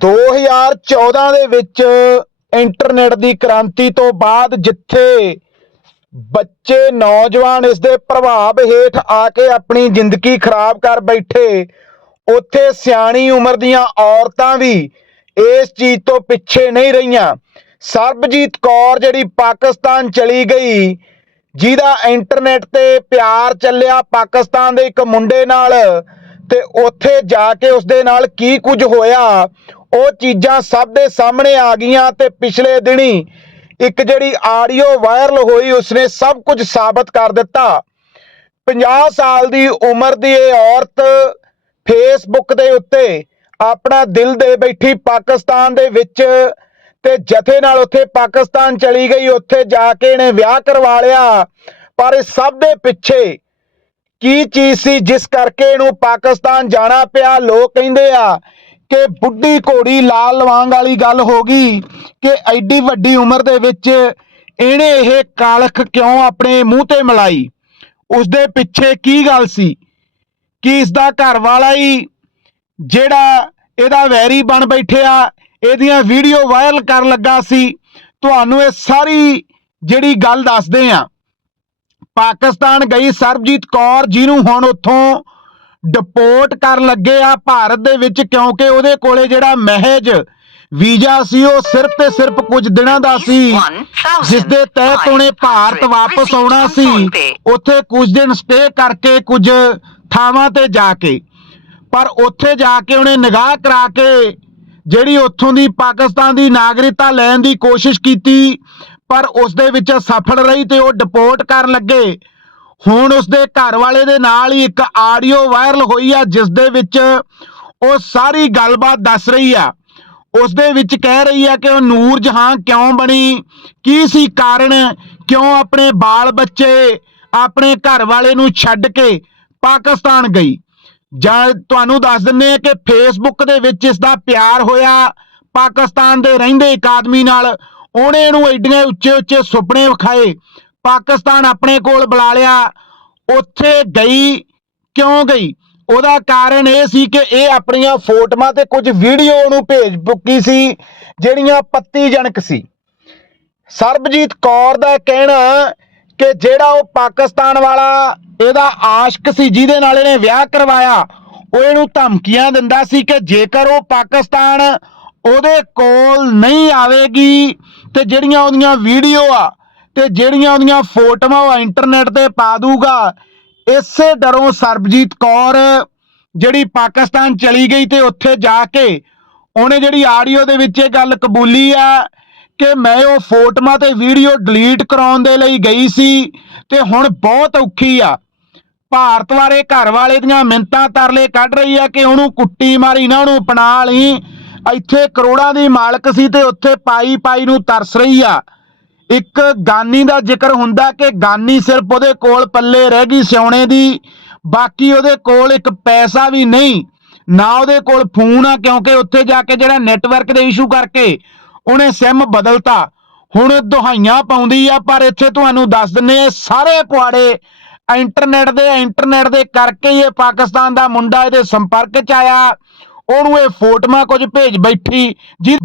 2014 ਦੇ ਵਿੱਚ ਇੰਟਰਨੈਟ ਦੀ ਕ੍ਰਾਂਤੀ ਤੋਂ ਬਾਅਦ ਜਿੱਥੇ ਬੱਚੇ, ਨੌਜਵਾਨ ਇਸ ਦੇ ਪ੍ਰਭਾਵ ਹੇਠ ਆ ਕੇ ਆਪਣੀ ਜ਼ਿੰਦਗੀ ਖਰਾਬ ਕਰ ਬੈਠੇ, ਉੱਥੇ ਸਿਆਣੀ ਉਮਰ ਦੀਆਂ ਔਰਤਾਂ ਵੀ ਇਸ ਚੀਜ਼ ਤੋਂ ਪਿੱਛੇ ਨਹੀਂ ਰਹੀਆਂ। ਸਰਬਜੀਤ ਕੌਰ ਜਿਹੜੀ ਪਾਕਿਸਤਾਨ ਚਲੀ ਗਈ, ਜਿਹਦਾ ਇੰਟਰਨੈਟ ਤੇ ਪਿਆਰ ਚੱਲਿਆ ਪਾਕਿਸਤਾਨ ਦੇ ਇੱਕ ਮੁੰਡੇ ਨਾਲ, ਤੇ ਉੱਥੇ ਜਾ ਕੇ ਉਸਦੇ ਨਾਲ ਕੀ ਕੁਝ ਹੋਇਆ ਉਹ ਚੀਜ਼ਾਂ ਸਭ ਦੇ ਸਾਹਮਣੇ ਆ ਗਈਆਂ ਤੇ ਪਿਛਲੇ ਦਿਨੀ ਇੱਕ ਜਿਹੜੀ ਆਡੀਓ ਵਾਇਰਲ ਹੋਈ, ਉਸਨੇ ਸਭ ਕੁਝ ਸਾਬਤ ਕਰ ਦਿੱਤਾ। 50 ਸਾਲ ਦੀ ਉਮਰ ਦੀ ਇਹ ਔਰਤ ਫੇਸਬੁੱਕ ਦੇ ਉੱਤੇ ਆਪਣਾ ਦਿਲ ਦੇ ਬੈਠੀ ਪਾਕਿਸਤਾਨ ਦੇ ਵਿੱਚ ਤੇ ਜਥੇ ਨਾਲ ਉੱਥੇ ਪਾਕਿਸਤਾਨ ਚਲੀ ਗਈ, ਉੱਥੇ ਜਾ ਕੇ ਇਹਨੇ ਵਿਆਹ ਕਰਵਾ ਲਿਆ। ਪਰ ਇਹ ਸਭ ਦੇ ਪਿੱਛੇ ਕੀ ਚੀਜ਼ ਸੀ, ਜਿਸ ਕਰਕੇ ਇਹਨੂੰ ਪਾਕਿਸਤਾਨ ਜਾਣਾ ਪਿਆ, ਲੋਕ ਕਹਿੰਦੇ ਆ ਕਿ ਬੁੱਢੀ ਘੋੜੀ ਲਾਲ ਲਵਾਂਗ ਵਾਲੀ ਗੱਲ ਹੋ ਗਈ ਕਿ ਐਡੀ ਵੱਡੀ ਉਮਰ ਦੇ ਵਿੱਚ ਇਹਨੇ ਇਹ ਕਾਲਖ ਕਿਉਂ ਆਪਣੇ ਮੂੰਹ ਤੇ ਮਲਾਈ? ਉਸ ਦੇ ਪਿੱਛੇ ਕੀ ਗੱਲ ਸੀ? ਕਿ ਇਸ ਦਾ ਘਰ ਵਾਲਾ ਹੀ ਜਿਹੜਾ ਇਹਦਾ ਵੈਰੀ ਬਣ ਬੈਠਿਆ, ਇਹਦੀਆਂ ਵੀਡੀਓ ਵਾਇਰਲ ਕਰਨ ਲੱਗਾ ਸੀ? ਤੁਹਾਨੂੰ ਇਹ ਸਾਰੀ ਜਿਹੜੀ ਗੱਲ ਦੱਸਦੇ ਆ ਪਾਕਿਸਤਾਨ ਗਈ ਸਰਬਜੀਤ ਕੌਰ ਜਿਹਨੂੰ ਹੁਣ ਉੱਥੋਂ ਡਿਪੋਰਟ ਕਰਨ ਲੱਗੇ ਆ ਭਾਰਤ ਦੇ ਵਿੱਚ ਕਿਉਂਕਿ ਉਹਦੇ ਕੋਲੇ ਜਿਹੜਾ ਮਹਿਜ ਵੀਜ਼ਾ ਸੀ, ਉਹ ਸਿਰਫ ਤੇ ਸਿਰਫ ਕੁਝ ਦਿਨਾਂ ਦਾ ਸੀ ਜਿਸ ਦੇ ਤਹਿਤ ਉਹਨੇ ਭਾਰਤ ਵਾਪਸ ਆਉਣਾ ਸੀ। ਉੱਥੇ ਕੁਝ ਦਿਨ ਸਟੇ ਕਰਕੇ ਕੁਝ ਥਾਵਾਂ ਤੇ ਜਾ ਕੇ। ਪਰ ਉੱਥੇ ਜਾ ਕੇ ਉਹਨੇ ਨਿਗਾਹ ਕਰਾ ਕੇ ਜਿਹੜੀ ਉੱਥੋਂ ਦੀ ਪਾਕਿਸਤਾਨ ਦੀ ਨਾਗਰਿਕਤਾ ਲੈਣ ਦੀ ਕੋਸ਼ਿਸ਼ ਕੀਤੀ, ਪਰ ਉਸ ਦੇ ਵਿੱਚ ਸਫਲ ਰਹੀ ਤੇ ਉਹ ਡਿਪੋਰਟ ਕਰਨ ਲੱਗੇ। ਹੁਣ ਉਸਦੇ ਘਰ ਵਾਲੇ ਦੇ ਨਾਲ ਹੀ ਇੱਕ ਆਡੀਓ ਵਾਇਰਲ ਹੋਈ ਆ, ਜਿਸ ਦੇ ਵਿੱਚ ਉਹ ਸਾਰੀ ਗੱਲਬਾਤ ਦੱਸ ਰਹੀ ਆ। ਉਸ ਦੇ ਵਿੱਚ ਕਹਿ ਰਹੀ ਆ ਕਿ ਉਹ ਨੂਰ ਜਹਾਂ ਕਿਉਂ ਬਣੀ? ਕੀ ਸੀ ਕਾਰਨ? ਕਿਉਂ ਆਪਣੇ ਬਾਲ ਬੱਚੇ ਆਪਣੇ ਘਰ ਵਾਲੇ ਨੂੰ ਛੱਡ ਕੇ ਪਾਕਿਸਤਾਨ ਗਈ? ਜਾਂ, ਤੁਹਾਨੂੰ ਦੱਸ ਦਿੰਨੇ ਆ ਕਿ ਫੇਸਬੁੱਕ ਦੇ ਵਿੱਚ ਇਸ ਦਾ ਪਿਆਰ ਹੋਇਆ। ਪਾਕਿਸਤਾਨ ਦੇ ਰਹਿੰਦੇ ਇੱਕ ਆਦਮੀ ਨਾਲ ਉਹਨੇ ਇਹਨੂੰ ਐਡੀਆਂ ਉੱਚੇ ਉੱਚੇ ਸੁਪਨੇ ਵਿਖਾਏ। ਪਾਕਿਸਤਾਨ ਆਪਣੇ ਕੋਲ ਬੁਲਾ ਲਿਆ, ਉੱਥੇ ਗਈ, ਕਿਉਂ ਗਈ? ਉਹਦਾ ਕਾਰਨ ਇਹ ਸੀ ਕਿ ਇਹ ਆਪਣੀਆਂ ਫੋਟੋਆਂ ਤੇ ਕੁਝ ਵੀਡੀਓ ਨੂੰ ਭੇਜ ਚੁੱਕੀ ਸੀ, ਜਿਹੜੀਆਂ ਪੱਤੀਜਨਕ ਸੀ। ਸਰਬਜੀਤ ਕੌਰ ਦਾ ਕਹਿਣਾ ਕਿ ਜਿਹੜਾ ਉਹ ਪਾਕਿਸਤਾਨ ਵਾਲਾ, ਇਹਦਾ ਆਸ਼ਕ ਸੀ, ਜਿਹਦੇ ਨਾਲ ਇਹਨੇ ਵਿਆਹ ਕਰਵਾਇਆ, ਉਹ ਇਹਨੂੰ ਧਮਕੀਆਂ ਦਿੰਦਾ ਸੀ ਕਿ ਜੇਕਰ ਉਹ ਪਾਕਿਸਤਾਨ ਉਹਦੇ ਕੋਲ ਨਹੀਂ ਆਵੇਗੀ, ਤੇ ਜਿਹੜੀਆਂ ਉਹਦੀਆਂ ਵੀਡੀਓ ਆ ਤੇ ਜਿਹੜੀਆਂ ਉਹਦੀਆਂ ਫੋਟੋਆਂ ਉਹ ਇੰਟਰਨੈਟ ਤੇ ਪਾ ਦੂਗਾ ਇਸੇ ਡਰੋਂ ਸਰਬਜੀਤ ਕੌਰ, ਜਿਹੜੀ ਪਾਕਿਸਤਾਨ ਚਲੀ ਗਈ ਤੇ ਉੱਥੇ ਜਾ ਕੇ ਉਹਨੇ ਜਿਹੜੀ ਆਡੀਓ ਦੇ ਵਿੱਚ ਇਹ ਗੱਲ ਕਬੂਲੀ ਆ ਕਿ ਮੈਂ ਉਹ ਫੋਟੋਆਂ ਤੇ ਵੀਡੀਓ ਡਿਲੀਟ ਕਰਾਉਣ ਦੇ ਲਈ ਗਈ ਸੀ ਤੇ ਹੁਣ ਬਹੁਤ ਔਖੀ ਆ। ਭਾਰਤ ਵਾਲੇ ਘਰ ਵਾਲੇ ਦੀਆਂ ਮਿੰਤਾਂ ਤਰਲੇ ਕੱਢ ਰਹੀ ਆ ਕਿ ਉਹਨੂੰ ਕੁੱਟੀ ਮਾਰੀ ਨਾ, ਉਹਨੂੰ ਅਪਣਾ ਲਈ। ਇੱਥੇ ਕਰੋੜਾਂ ਦੀ ਮਾਲਕ ਸੀ ਤੇ ਉੱਥੇ ਪਾਈ ਪਾਈ ਨੂੰ ਤਰਸ ਰਹੀ ਆ। ਇੱਕ ਗਾਨੀ ਦਾ ਜ਼ਿਕਰ ਹੁੰਦਾ ਕਿ ਗਾਨੀ ਸਿਰਫ ਉਹਦੇ ਕੋਲ ਪੱਲੇ ਰਹਿ ਗਈ ਸਿਉਣੇ ਦੀ, ਬਾਕੀ ਉਹਦੇ ਕੋਲ ਇੱਕ ਪੈਸਾ ਵੀ ਨਹੀਂ। ਨਾ ਉਹਦੇ ਕੋਲ ਫੋਨ ਆ, ਕਿਉਂਕਿ ਉੱਥੇ ਜਾ ਕੇ ਜਿਹੜਾ ਨੈਟਵਰਕ ਦੇ ਇਸ਼ੂ ਕਰਕੇ ਉਹਨੇ ਸਿਮ ਬਦਲਤਾ। ਹੁਣ ਦੁਹਾਈਆਂ ਪਾਉਂਦੀ ਆ, ਪਰ ਇੱਥੇ ਤੁਹਾਨੂੰ ਦੱਸ ਦਿੰਨੇ ਸਾਰੇ ਪੁਆੜੇ ਇੰਟਰਨੈਟ ਦੇ ਇੰਟਰਨੈਟ ਦੇ ਕਰਕੇ ਹੀ ਇਹ ਪਾਕਿਸਤਾਨ ਦਾ ਮੁੰਡਾ ਇਹਦੇ ਸੰਪਰਕ ਚ ਆਇਆ। ਉਹਨੂੰ ਇਹ ਫੋਟੋਆਂ ਕੁਝ ਭੇਜ ਬੈਠੀ ਜੀ